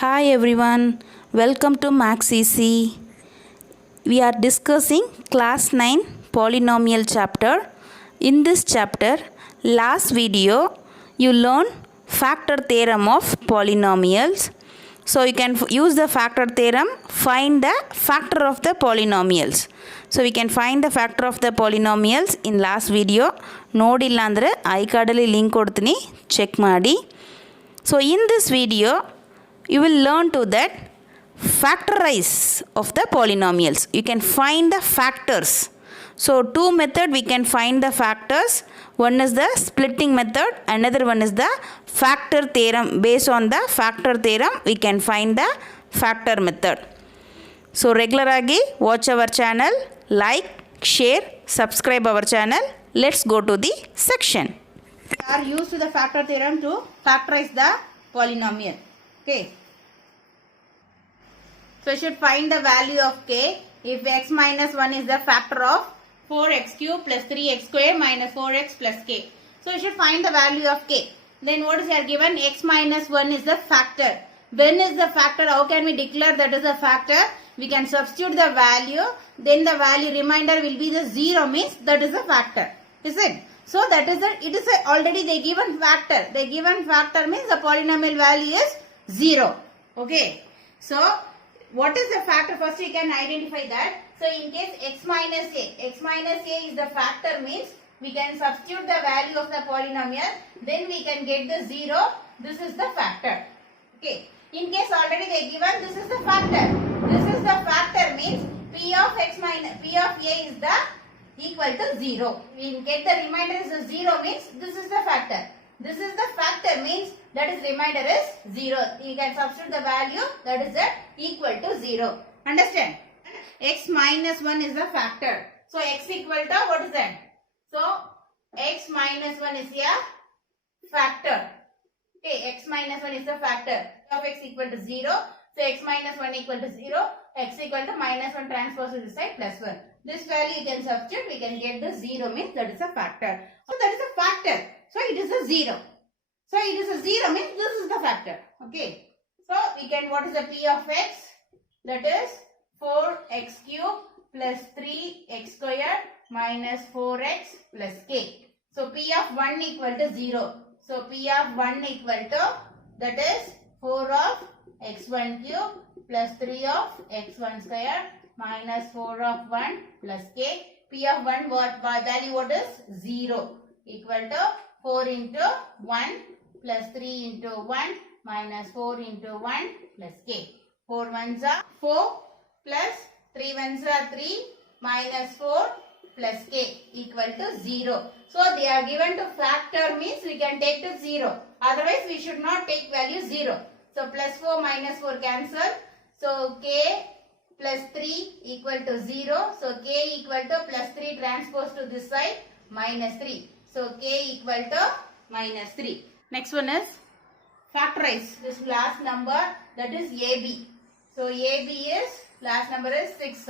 Hi everyone, welcome to Max Easy. We are discussing class 9 polynomial chapter. In this chapter, last video you learned factor theorem of polynomials. So you can use the factor theorem, find the factor of the polynomials. So we can find the factor of the polynomials in last video. ನೋಡಿಲ್ಲ ಅಂದರೆ I ಕಾರ್ಡಲ್ಲಿ link ಕೊಡ್ತೀನಿ, check ಮಾಡಿ. So in this video you will learn to that factorize of the polynomials. You can find the factors. So two method we can find the factors. One is the splitting method, another one is the factor theorem. Based on the factor theorem we can find the factor method. So regular agi watch our channel, like, share, subscribe our channel. Let's go to the section. We are used to the factor theorem to factorize the polynomial. Okay. So you should find the value of k if x minus 1 is the factor of 4x cube plus 3x square minus 4x plus k. So you should find the value of k. Then what is here given? X minus 1 is the factor. When is the factor? How can we declare that is a factor? We can substitute the value. Then the value remainder will be the 0, means that is a factor. Is it? So that is the, it is a, already the given factor. The given factor means the polynomial value is 0. Okay. So what is the factor? First we can identify that. So in case x minus a is the factor, means we can substitute the value of the polynomial. Then we can get the 0. This is the factor. Okay. In case already they given, this is the factor. This is the factor means p of a is the equal to 0. We get the remainder is 0, means this is the factor. This is the factor means that is remainder is 0. You can substitute the value, that is equal to 0. Understand? X minus 1 is the factor. So x equal to what is that? So x minus 1 is a factor. Okay, x minus 1 is the factor. Of x equal to 0. So x minus 1 equal to 0. X equal to minus 1 transpose to this side plus 1. This value you can substitute. We can get the 0, means that is a factor. So that is a factor. So it is a 0. So it is a 0 means this is the factor. Okay. So we can, what is the p of x? That is 4x cube plus 3x square minus 4x plus k. So p of 1 equal to 0. So p of 1 equal to, that is 4 of x1 cube plus 3 of x1 square minus 4 of 1 plus k. P of 1 value what is? 0 equal to 4 into 1 plus 3 into 1 minus 4 into 1 plus k. 4 ones are 4 plus 3 ones are 3 minus 4 plus k equal to 0. So they are given to factor means we can take to 0. Otherwise we should not take value 0. So plus 4 minus 4 cancel. So k plus 3 equal to 0. So k equal to plus 3 transpose to this side minus 3. So k equal to minus 3. Next one is factorize this last number, that is AB. So AB is last number is 6.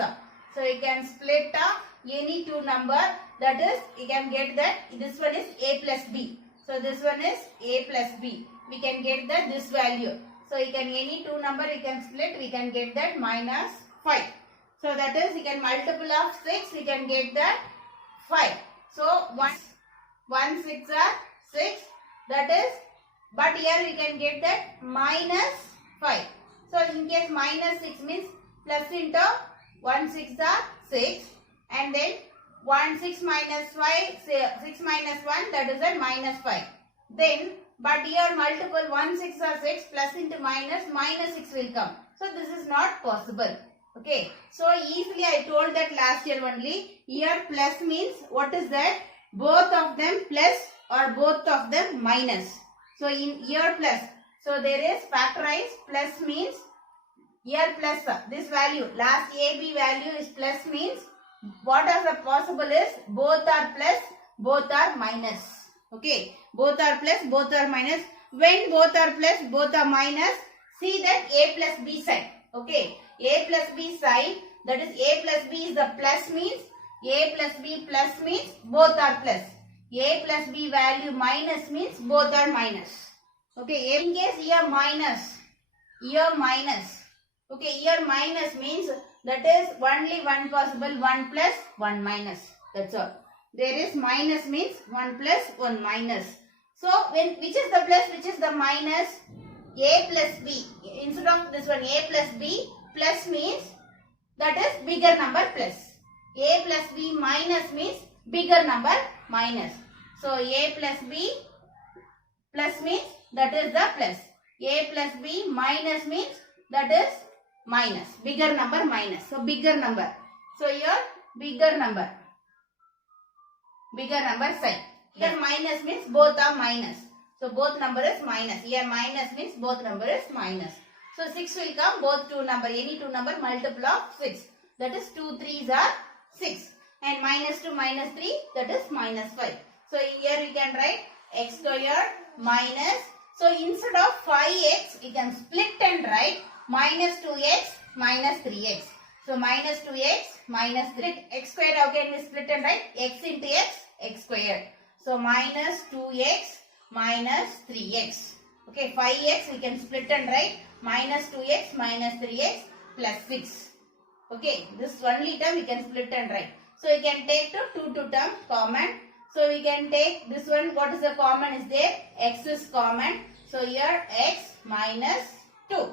So you can split any two number, that is you can get that this one is A plus B. So this one is A plus B. We can get that this value. So you can any two number you can split, we can get that minus 5. So that is you can multiple of 6, we can get that 5. So 1 6 are 6, that is, but here we can get that minus 5. So in case minus 6 means plus into 1 6 are 6, and then 1 6 minus 5, 6 minus 1, that is a minus 5. Then but here multiple 1 6 are 6 plus into minus 6 will come. So this is not possible. Okay. So easily I told that last year only. Here plus means what is that? Both of them plus or both of them minus. So in here plus. So there is factorize plus means here plus this value. Last AB value is plus means what is the possible is both are plus, both are minus. Okay. Both are plus, both are minus. When both are plus, both are minus, see that A plus B side. Okay. A plus B side, that is A plus B is the plus means, A plus B plus means both are plus. A plus B value minus means both are minus. Okay. In case here minus, Here minus. Okay, here minus means that is only one possible, 1 plus 1 minus. That's all. There is minus means 1 plus 1 minus. So which is the plus, which is the minus? A plus B. Instead of this one A plus B, plus means that is bigger number plus. A plus B minus means bigger number minus. So A plus B plus means that is the plus. A plus B minus means that is minus. Bigger number minus. So bigger number. So here bigger number. Bigger number sign. Here minus means both are minus. So both number is minus. Here minus means both number is minus. So 6 will come, both two number. Any two number multiple of 6. That is 2 3s are 6. And minus 2 minus 3, that is minus 5. So here we can write x squared minus. So instead of 5x, we can split and write minus 2x minus 3x. So minus 2x minus 3. X squared, how can we split and write? X into x squared. So minus 2x minus 3x. Okay, 5x we can split and write minus 2x minus 3x plus 6. Okay, this only term we can split and write. So we can take the 2 term common. So we can take this one, what is the common is there? X is common. So here x minus 2.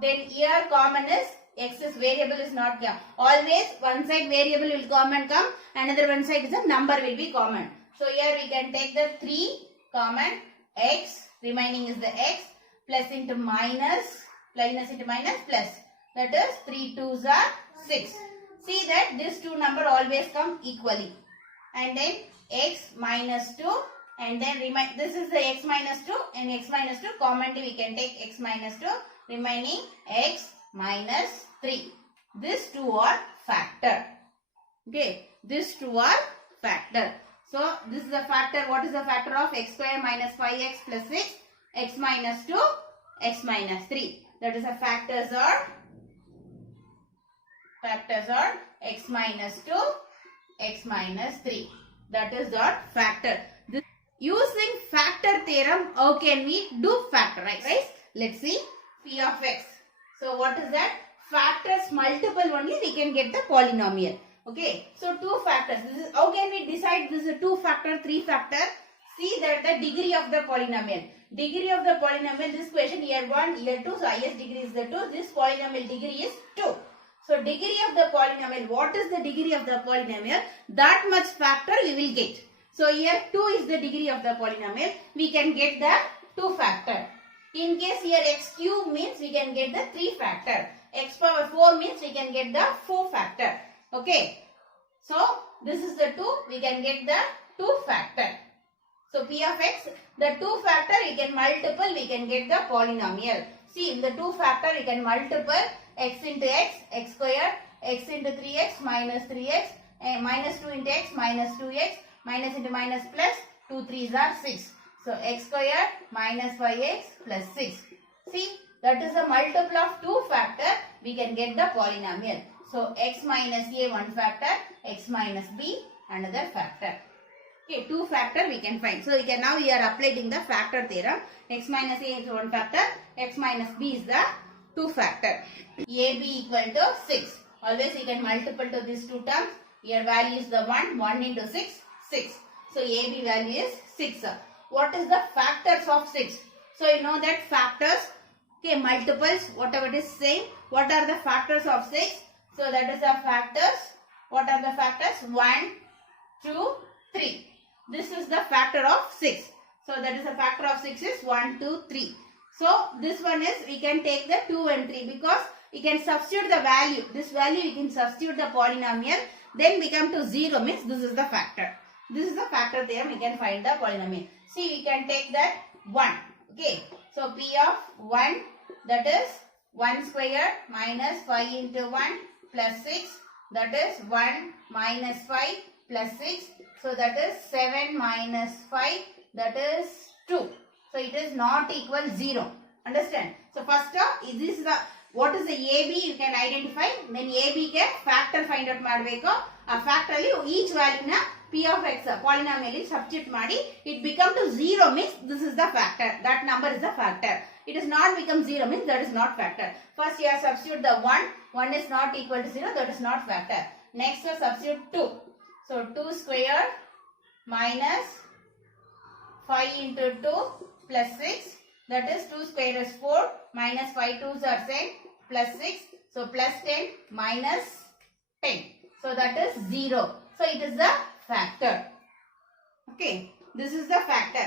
Then here common is x is variable is not here. Always one side variable will common come, another one side is a number will be common. So here we can take the 3 common, x remaining is the x plus into minus into minus plus. That is 3 2s are 6. See that this two number always come equally. And then x minus 2 and then this is the x minus 2 and x minus 2 commonly we can take x minus 2 remaining x minus 3. These two are factor. Okay, these two are factor. So this is the factor. What is the factor of x square minus 5x plus 6? X minus 2, x minus 3. That is the factors are x minus 2, x minus 3. That is the factor. Using factor theorem, how can we do factorize? Right? Let's see. P of x. So what is that? Factors multiple only we can get the polynomial. Okay. So two factors. This is how can we decide this is a 2 factor, 3 factor? See that the degree of the polynomial. Degree of the polynomial, this question year 1, year 2. So highest degree is the 2. This polynomial degree is 2. So degree of the polynomial. What is the degree of the polynomial? That much factor we will get. So here 2 is the degree of the polynomial. We can get the 2 factor. In case here x cube means we can get the 3 factor. X power 4 means we can get the 4 factor. Okay. So this is the 2. We can get the 2 factor. So P of x, the 2 factor we can multiple, we can get the polynomial. See, in the 2 factor we can multiple x into x squared, x into 3x minus 3x, and minus 2 into x minus 2x, minus into minus plus, 2 3s are 6. So x squared minus 5x plus 6. See, that is a multiple of 2 factor, we can get the polynomial. So x minus a 1 factor, x minus b another factor. Okay, 2 factor we can find. So now we are applying the factor theorem. X minus a is 1 factor, x minus b is the 2 factor. AB equal to 6. Always we can multiple to these two terms. Here value is the 1 into 6, 6. So AB value is 6. What is the factors of 6? So you know that factors, okay, multiples, whatever it is same. What are the factors of 6? So that is the factors. What are the factors? 1, 2, 3. This is the factor of 6. So that is the factor of 6 is 1, 2, 3. So this one is we can take the 2 and 3 because we can substitute the value. This value we can substitute the polynomial. Then we come to 0 means this is the factor. This is the factor theorem. We can find the polynomial. See, we can take that 1. Okay. So P of 1 that is 1 squared minus 5 into 1 plus 6. That is 1 minus 5 plus 6. So that is 7 minus 5. That is 2. So it is not equal 0. Understand? So first this is the what is the AB you can identify. Then AB ke factor find out ಮಾಡಬೇಕು. ಆ factor ಅಲ್ಲಿ each value na P of x polynomial substitute ಮಾಡಿ it become to 0 means this is the factor. That number is the factor. it is not become 0 means that is not factor. First you have substitute the 1 is not equal to 0, that is not factor. Next you substitute 2. So 2 square minus 5 into 2 plus 6, that is 2 square is 4 minus 5 2s are 10 plus 6, so plus 10 minus 10, so that is 0. So it is the factor. Okay, this is the factor.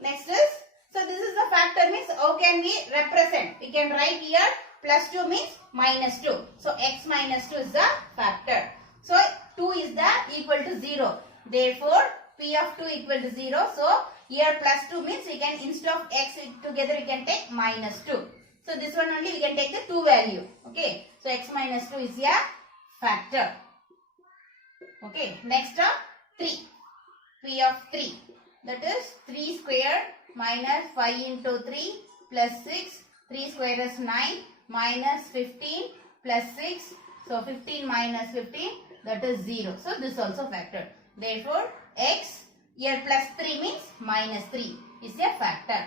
Next is, so this is the factor means how can we represent? We can write here plus 2 means minus 2. So x minus 2 is the factor. So 2 is the equal to 0. Therefore p of 2 equal to 0. So here plus 2 means we can, instead of x together we can take minus 2. So this one only we can take the 2 value. Okay. So x minus 2 is a factor. Okay. Next up 3. P of 3. That is 3 square minus 5 into 3 plus 6. 3 square is 9 minus 15 plus 6. So 15 minus 15, that is 0. So this also factor. Therefore x here plus 3 means minus 3 is a factor.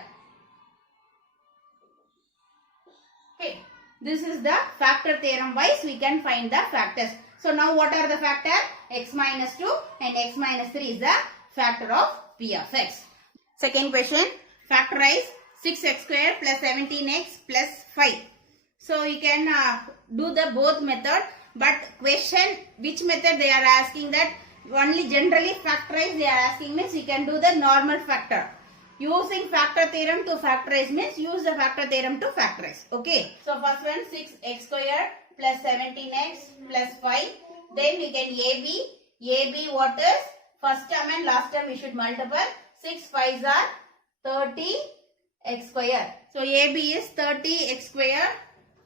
Okay. This is the factor theorem wise we can find the factors. So now what are the factors? X minus 2 and x minus 3 is the factor of P of x. Second question, factorize 6x square plus 17x plus 5. So you can do the both method, but question which method they are asking, that only generally factorize they are asking means you can do the normal factor. Using factor theorem to factorize means use the factor theorem to factorize. Okay. So first one 6x square plus 17x plus 5. Then we can AB what is? First term and last term we should multiply. 6 5s are 30x square. So AB is 30x square.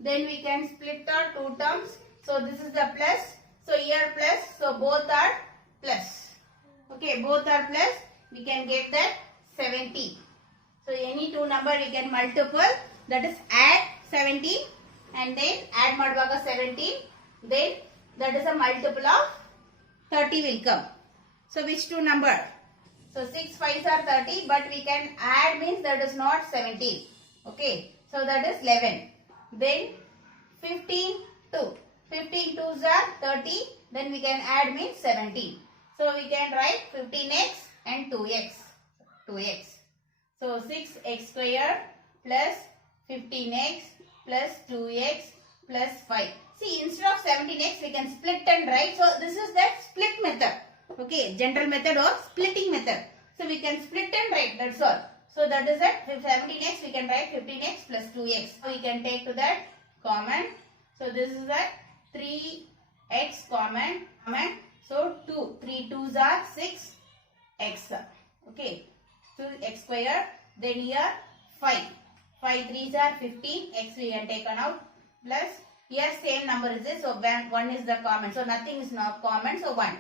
Then we can split our two terms. So this is the plus. So here plus. So both are plus. Okay, both are plus. We can get that 70. So any two number we can multiple. That is add 17 and then add ಮಾಡುವಾಗ 17. Then that is a multiple of 30 will come. So which two number? So 6 5s are 30, but we can add means that is not 17. Okay. So that is 11. Then 15 2. 15 2s are 30. Then we can add means 17. So we can write 15x and 2x. 2x. So 6x square plus 15x plus 2x plus 5. See, instead of 17x we can split and write. So this is that split method. Okay, general method or splitting method. So we can split and write, that's all. So that is it. 17x we can write 15x plus 2x. So we can take to that common. So this is that 3x common. So 2. 3 2s are 6x. Okay. 2x square. Then here 5. 5 3s are 15. X we can take out. Plus here same number is this. So 1 is the common. So nothing is not common. So 1.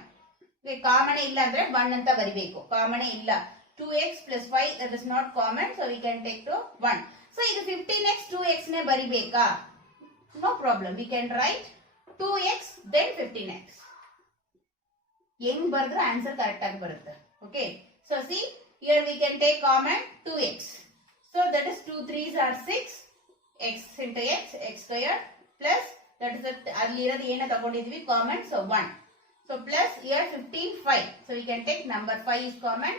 Okay, common illa andre 1 anta baribeku. Common illa. 2x plus 5 that is not common. So we can take to 1. So idu 15x 2x ne baribeka. No problem. We can write 2x then 15x. Yeng bardra answer correct agi barutte. Okay. So see here we can take common 2x. So that is 2 3s are 6. X into x square plus that is allira ena tagondidvi common. So 1. So plus here 15 5. So we can take number 5 is common.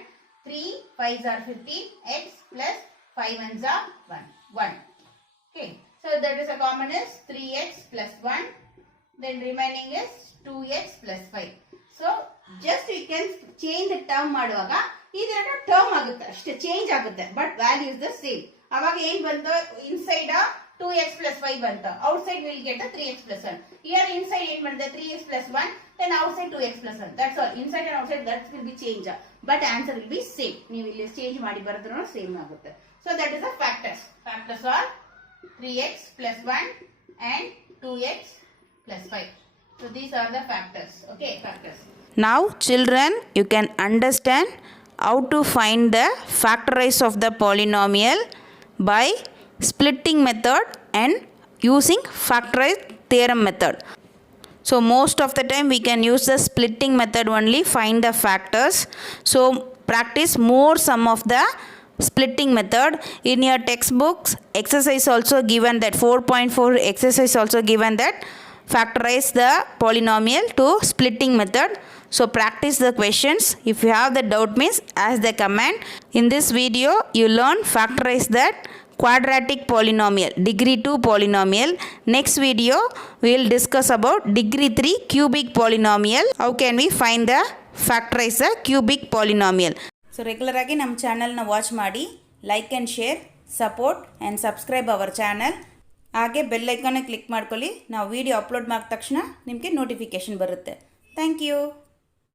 3 5s are 15. X plus 5 1s are 1. 1. Okay. So that is a common is 3x plus 1. Then remaining is 2x plus 5. So just we can change the term ಮಾಡುವಾಗ ಇದೆರಡು term ಆಗುತ್ತೆ ಅಷ್ಟೇ change ಆಗುತ್ತೆ but value is the same. ಅವಾಗ ಏನು ಬಂತು inside 2x plus 5 ಬಂತು. Outside we'll get a 3x plus 1. Here inside ಏನು ಬಂದಿದೆ 3x plus 1 then outside 2x plus 1. That's all. Inside and outside that will be change but answer will be same. ನೀವು ಇಲ್ಲಿ change ಮಾಡಿ ಬರೆದ್ರೂ same ಆಗುತ್ತೆ. So that is the factors. Factors are 3x plus 1 and 2x plus 5. So these are the factors. Okay, factors. Now children, you can understand how to find the factorize of the polynomial by splitting method and using factorize theorem method. So most of the time we can use the splitting method only find the factors. So practice more some of the splitting method. In your textbooks exercise also given that 4.4 exercise also given that factorize the polynomial to splitting method. So practice the questions. If you have the doubt means ask the comment. In this video you learn factorize that quadratic polynomial, degree 2 polynomial. Next video we will discuss about degree 3 cubic polynomial. How can we find the factorize the cubic polynomial? So regular ಆಗಿ ನಮ್ಮ ಚಾನಲ್ನ watch ಮಾಡಿ, like and share, support and subscribe our channel. ಹಾಗೆ bell ಐಕಾನ್ನ click ಮಾಡ್ಕೊಳ್ಳಿ. ನಾವು video upload ಮಾಡಿದ ತಕ್ಷಣ ನಿಮಗೆ ನೋಟಿಫಿಕೇಷನ್ ಬರುತ್ತೆ. Thank you.